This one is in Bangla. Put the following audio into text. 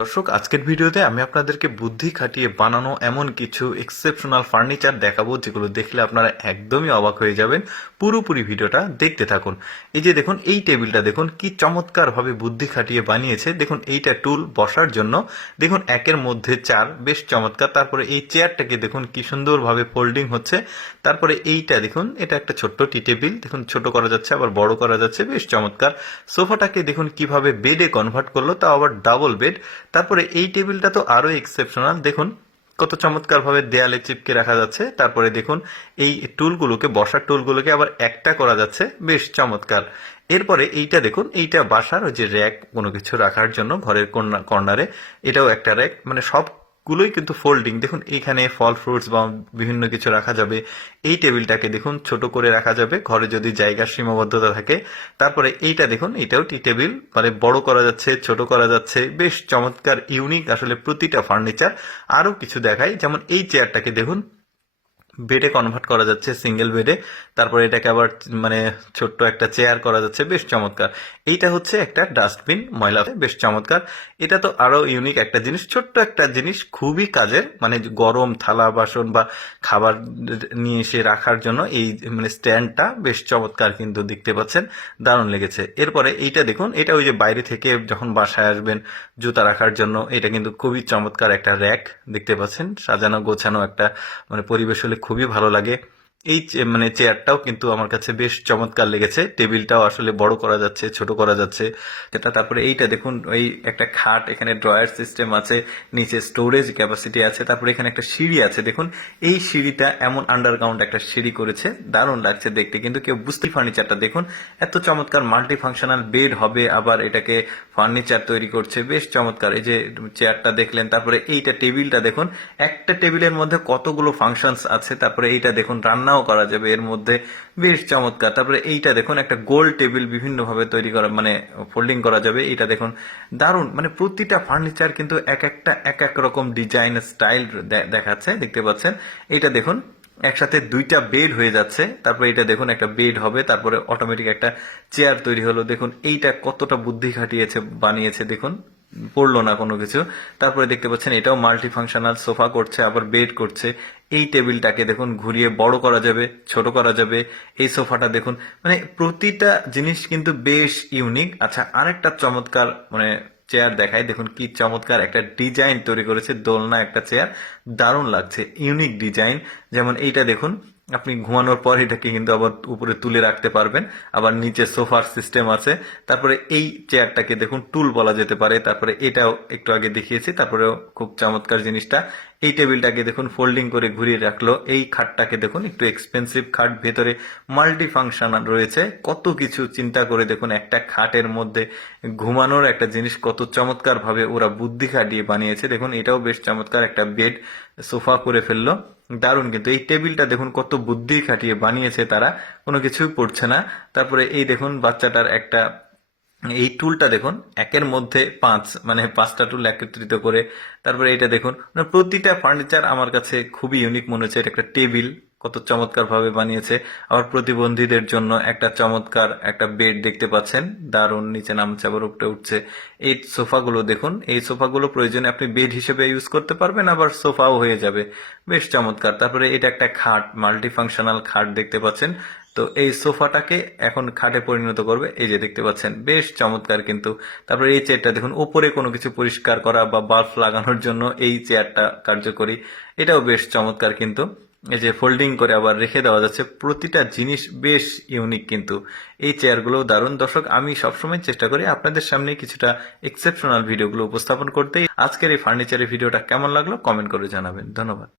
দর্শক, আজকের ভিডিওতে আমি আপনাদেরকে বুদ্ধি খাটিয়ে বানানো এমন কিছু এক্সেপশনাল ফার্নিচার দেখাবো যেগুলো দেখলে আপনারা একদমই অবাক হয়ে যাবেন। পুরোপুরি ভিডিওটা দেখতে থাকুন। এই যে দেখুন, এই টেবিলটা দেখুন কি চমৎকার ভাবে বুদ্ধি খাটিয়ে বানিয়েছে। দেখুন, এইটা টুল বসার জন্য। দেখুন, একের মধ্যে চার, বেশ চমৎকার। তারপরে এই চেয়ারটাকে দেখুন কি সুন্দরভাবে ফোল্ডিং হচ্ছে। তারপরে এইটা দেখুন, এটা একটা ছোট্ট টি টেবিল। দেখুন, ছোট করা যাচ্ছে আবার বড় করা যাচ্ছে, বেশ চমৎকার। সোফাটাকে দেখুন কিভাবে বেডে কনভার্ট করলো, তা আবার ডাবল বেড। তারপরে এই টেবিলটা তো আরো এক্সেপশনাল। দেখুন কত চমৎকার ভাবে দেয়ালে চিপকে রাখা যাচ্ছে। তারপরে দেখুন এই টুলগুলোকে, বসার টুলগুলোকে আবার একটা করা যাচ্ছে, বেশ চমৎকার। এরপরে এইটা দেখুন, এইটা বাসার ওই যে র্যাক, কোনো কিছু রাখার জন্য ঘরের কর্নারে, এটাও একটা র্যাক। মানে সবগুলোই কিন্তু ফোল্ডিং। দেখুন এইখানে ফল ফ্রুটস বা বিভিন্ন কিছু রাখা যাবে। এই টেবিলটাকে দেখুন ছোট করে রাখা যাবে ঘরে যদি জায়গার সীমাবদ্ধতা থাকে। তারপরে এইটা দেখুন, এটাও টি টেবিল, মানে বড় করা যাচ্ছে, ছোট করা যাচ্ছে, বেশ চমৎকার, ইউনিক আসলে প্রতিটা ফার্নিচার। আরো কিছু দেখাই, যেমন এই চেয়ারটাকে দেখুন বেডে কনভার্ট করা যাচ্ছে, সিঙ্গেল বেডে। তারপরে এটাকে আবার মানে ছোট্ট একটা চেয়ার করা যাচ্ছে, বেশ চমৎকার। এইটা হচ্ছে একটা ডাস্টবিন, ময়লা, বেশ চমৎকার। এটা তো আরো ইউনিক একটা জিনিস, ছোট্ট একটা জিনিস, খুবই কাজের। মানে গরম থালা বাসন বা খাবার নিয়ে এসে রাখার জন্য এই মানে স্ট্যান্ডটা বেশ চমৎকার, কিন্তু দেখতে পাচ্ছেন দারুণ লেগেছে। এরপরে এইটা দেখুন, এটা ওই যে বাইরে থেকে যখন বাসায় আসবেন জুতা রাখার জন্য, এটা কিন্তু খুবই চমৎকার একটা র্যাক, দেখতে পাচ্ছেন সাজানো গোছানো একটা, মানে পরিবেশ হলে খুবই ভালো লাগে। এই মানে চেয়ারটাও কিন্তু আমার কাছে বেশ চমৎকার লেগেছে। টেবিলটাও আসলে বড় করা যাচ্ছে, ছোট করা যাচ্ছে এটা। তারপরে এইটা দেখুন, এই একটা খাট, এখানে ড্রয়ার সিস্টেম আছে, নিচে স্টোরেজ ক্যাপাসিটি আছে। তারপরে এখানে একটা সিঁড়ি আছে। দেখুন এই সিঁড়িটা এমন আন্ডারগ্রাউন্ড একটা সিঁড়ি করেছে, দারুণ লাগছে দেখতে। কিন্তু কেউ বুঝতে, ফার্নিচারটা দেখুন এত চমৎকার, মাল্টি ফাংশনাল বেড হবে, আবার এটাকে ফার্নিচার তৈরি করছে, বেশ চমৎকার। এই যে চেয়ারটা দেখলেন, তারপরে এইটা টেবিলটা দেখুন, একটা টেবিলের মধ্যে কতগুলো ফাংশনস আছে। তারপরে এইটা দেখুন, রান্নাও করা যাবে এর মধ্যে, বেশ চমৎকার। তারপরে এইটা দেখুন, একটা গোল টেবিল বিভিন্ন ভাবে তৈরি করা, মানে ফোল্ডিং করা যাবে। এইটা দেখুন দারুণ, মানে প্রতিটা ফার্নিচার কিন্তু এক একটা এক এক রকম ডিজাইন স্টাইল দেখাচ্ছে, দেখতে পাচ্ছেন। এইটা দেখুন একসাথে দুইটা বেড হয়ে যাচ্ছে। তারপরে এটা দেখুন একটা বেড হবে, তারপরে অটোমেটিক একটা চেয়ার তৈরি হলো। দেখুন এইটা কতটা বুদ্ধি খাটিয়েছে, বানিয়েছে দেখুন, পড়লো না কোনো কিছু। তারপরে দেখতে পাচ্ছেন এটাও মাল্টি ফাংশনাল, সোফা করছে আবার বেড করছে। এই টেবিলটাকে দেখুন ঘুরিয়ে বড় করা যাবে, ছোট করা যাবে। এই সোফাটা দেখুন, মানে প্রতিটা জিনিস কিন্তু বেশ ইউনিক। আচ্ছা, আরেকটা চমৎকার মানে চেয়ার দেখাই। দেখুন কি চমৎকার একটা ডিজাইন তৈরি করেছে, দোলনা একটা চেয়ার, দারুণ লাগছে, ইউনিক ডিজাইন। যেমন এইটা দেখুন, আপনি ঘুমানোর পর এটাকে কিন্তু আবার উপরে তুলে রাখতে পারবেন, আবার নিচে সোফার সিস্টেম আছে। তারপরে এই চেয়ারটাকে দেখুন টুল বলা যেতে পারে। তারপরে এটাও একটু আগে দেখিয়েছি, তারপরেও খুব চমৎকার জিনিসটা। এই টেবিলটাকে দেখুন ফোল্ডিং করে ঘুরিয়ে রাখলো। এই খাটটাকে দেখুন, একটু এক্সপেন্সিভ খাট, ভেতরে মাল্টি ফাংশন রয়েছে, কত কিছু চিন্তা করে দেখুন একটা খাটের মধ্যে ঘুমানোর একটা জিনিস কত চমৎকার ভাবে ওরা বুদ্ধি খাটিয়ে বানিয়েছে। দেখুন এটাও বেশ চমৎকার, একটা বেড সোফা করে ফেললো, দারুণ। কিন্তু এই টেবিলটা দেখুন কত বুদ্ধি খাটিয়ে বানিয়েছে তারা, কোনো কিছুই পড়ছে না। তারপরে এই দেখুন বাচ্চাটার একটা, এই টুলটা দেখুন একের মধ্যে পাঁচ, মানে পাঁচটা টুল একত্রিত করে। তারপরে এটা দেখুন, মানে প্রতিটা ফার্নিচার আমার কাছে খুবই ইউনিক মনে হচ্ছে। এটা একটা টেবিল, কত চমৎকার ভাবে বানিয়েছে। আবার প্রতিবন্ধীদের জন্য একটা চমৎকার একটা বেড দেখতে পাচ্ছেন, দারুণ, নিচে নামছে আবার উপরে উঠছে। এই সোফাগুলো দেখুন, এই সোফাগুলো প্রয়োজনে আপনি বেড হিসেবে ইউজ করতে পারবেন, আবার সোফাও হয়ে যাবে, বেশ চমৎকার। তারপরে এটা একটা খাট, মাল্টি ফাংশনাল খাট দেখতে পাচ্ছেন। তো এই সোফাটাকে এখন খাটে পরিণত করবে, এই যে দেখতে পাচ্ছেন, বেশ চমৎকার কিন্তু। তারপরে এই চেয়ারটা দেখুন, উপরে কোনো কিছু পরিষ্কার করা বা বাল্ব লাগানোর জন্য এই চেয়ারটা কার্যকরী, এটাও বেশ চমৎকার কিন্তু। এই যে ফোল্ডিং করে আবার রেখে দেওয়া যাচ্ছে, প্রতিটা জিনিস বেশ ইউনিক কিন্তু। এই চেয়ারগুলো দারুণ। দর্শক, আমি সবসময় চেষ্টা করি আপনাদের সামনে কিছুটা এক্সেপশনাল ভিডিওগুলো উপস্থাপন করতে। আজকের এই ফার্নিচারের ভিডিওটা কেমন লাগলো কমেন্ট করে জানাবেন। ধন্যবাদ।